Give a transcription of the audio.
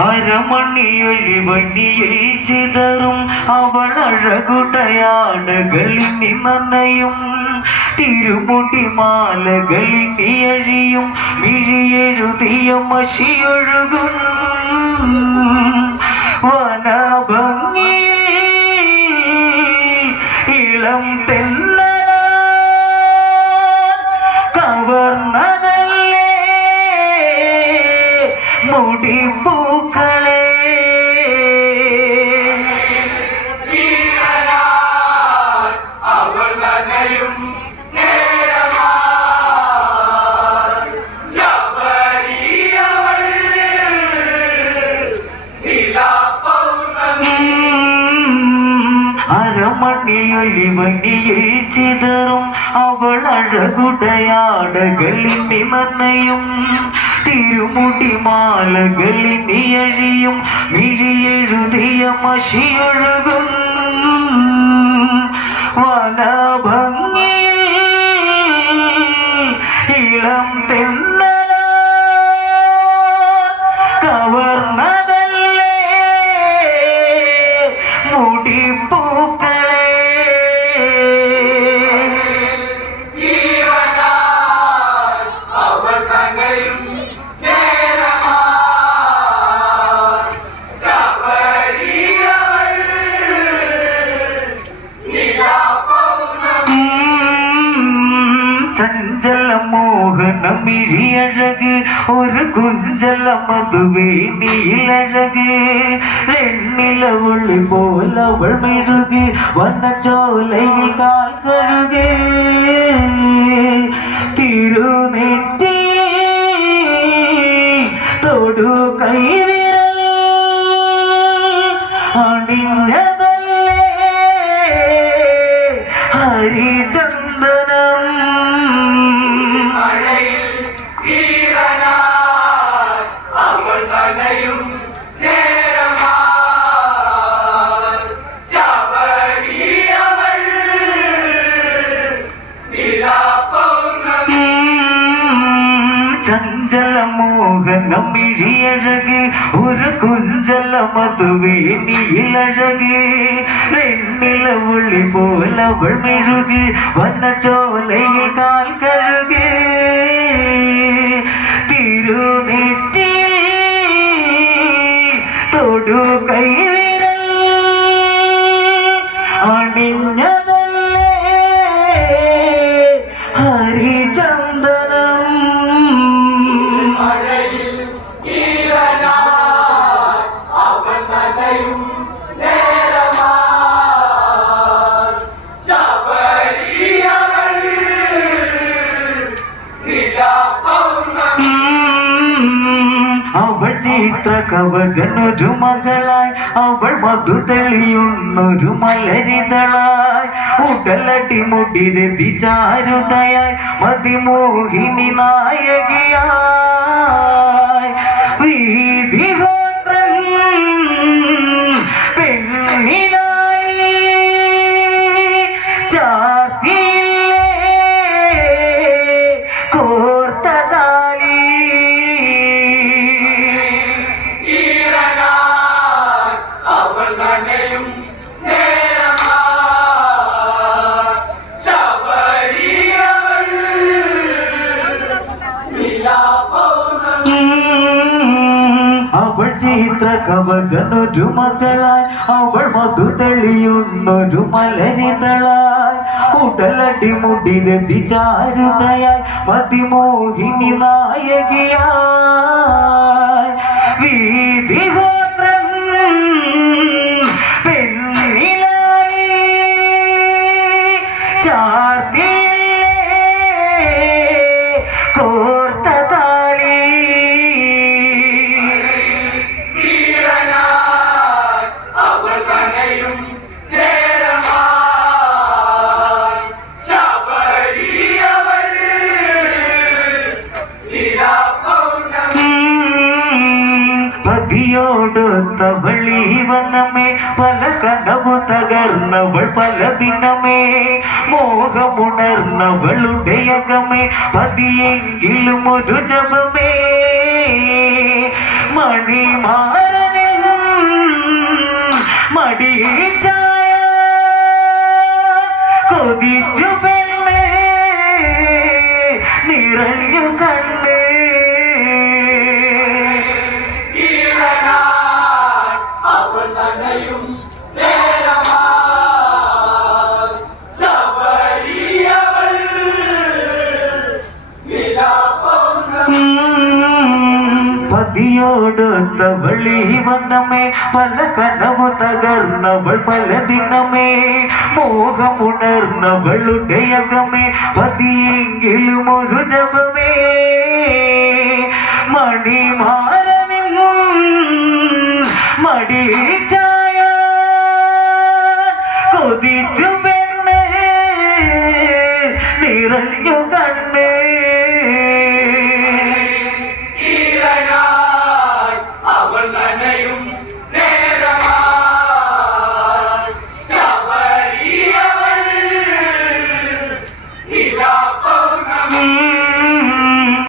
അരമണിയൊലി വണ്ടിയിൽ ചിതറും അവളഴകുടയാടകളിനി നനയും തിരുമുടി മാലകളിനി അഴിയും മിഴിയെഴുതിയ മഷിയൊഴുകും വനഭംഗിയിൽ ഇളം തെന്നല കവർന്നതല്ലേ മുടിപ്പൂക്കളെ അരമണിയൊലി വണ്ടിയിൽ ചിതറും അവളഴകുടയാടകളിനി നനയും തിരുമുടി മാലകളിനി അഴിയും മിഴിയെഴുതിയ മഷിയൊഴുകും വനഭംഗിയിൽ ഇളം തെന്നല കവർന്നതല്ലേ മുടിപ്പൂക്കളെ ചഞ്ചല മോഹനമിഴിയഴക് ഒരു കുഞ്ചല മധുവേണിയിലഴക് വെണ്ണിലവുള്ളി പോലവൾ മെഴുക് വനച്ചോലയിൽ കാൽ കഴുക് തിരുനെറ്റി തൊടു കൈവിരൽ അണിഞ്ഞതല്ലേ ഹരിചന്ദനം ചഞ്ചല മോഹനമിഴിയഴക് ഒരു കുഞ്ചല മധുവേണിയിലഴക് വെണ്ണിലവുള്ളി പോലവൾ മെഴുക് വനച്ചോലയിൽ കാൽ കഴുക് തിരുനെറ്റി തൊടു കൈവിരൽ അണിഞ്ഞതല്ലേ ഹരിചന്ദനം അവൾ ചിത്ര കവചനൊരു മകളായി അവൾ മധു തെളിയുന്നൊരു മലരിതളായി ഉടലടി മുടിരതി ചാരുതയായി മതിമോഹിനി നായകിയായി വീതിഹോത്രം പെണ്ണിലായി ചാർത്തിയില്ലേ കോർത്ത താലി അവൾ ചിത്ര കവചനൊരു മകളായി അവൾ മധു തെളിയുന്നൊരു മലരിതളായി ഉടലടി മുടിരതി ചാരുതയായി മതിമോഹിനി നായകിയായി വീതിഹോത്രം പെണ്ണിലായി ചാർത്തിയില്ലേ കോർത്ത താലി പതിയോടൊത്തവളീ വനമേ പല കനവു തകർന്നവൾ പല ദിനമേ മോഹമുണർന്നവളുടെ അകമേ പതിയെങ്കിലും ഒരു ജപമേ മണിമാല മടിയിൽ ചായ കൊതിച്ചു പെണ്ണ് നിറഞ്ഞു കണ്ണ് പതിയോടൊത്തവളി വന്നമേ പല കനവു തകർന്നവൾ പല ദിനമേ മോഹമുണർന്നവളുടെ അകമേ പതിയെങ്കിലും ഒരു ജപമേ മണിമാരനിൽ മടിച്ച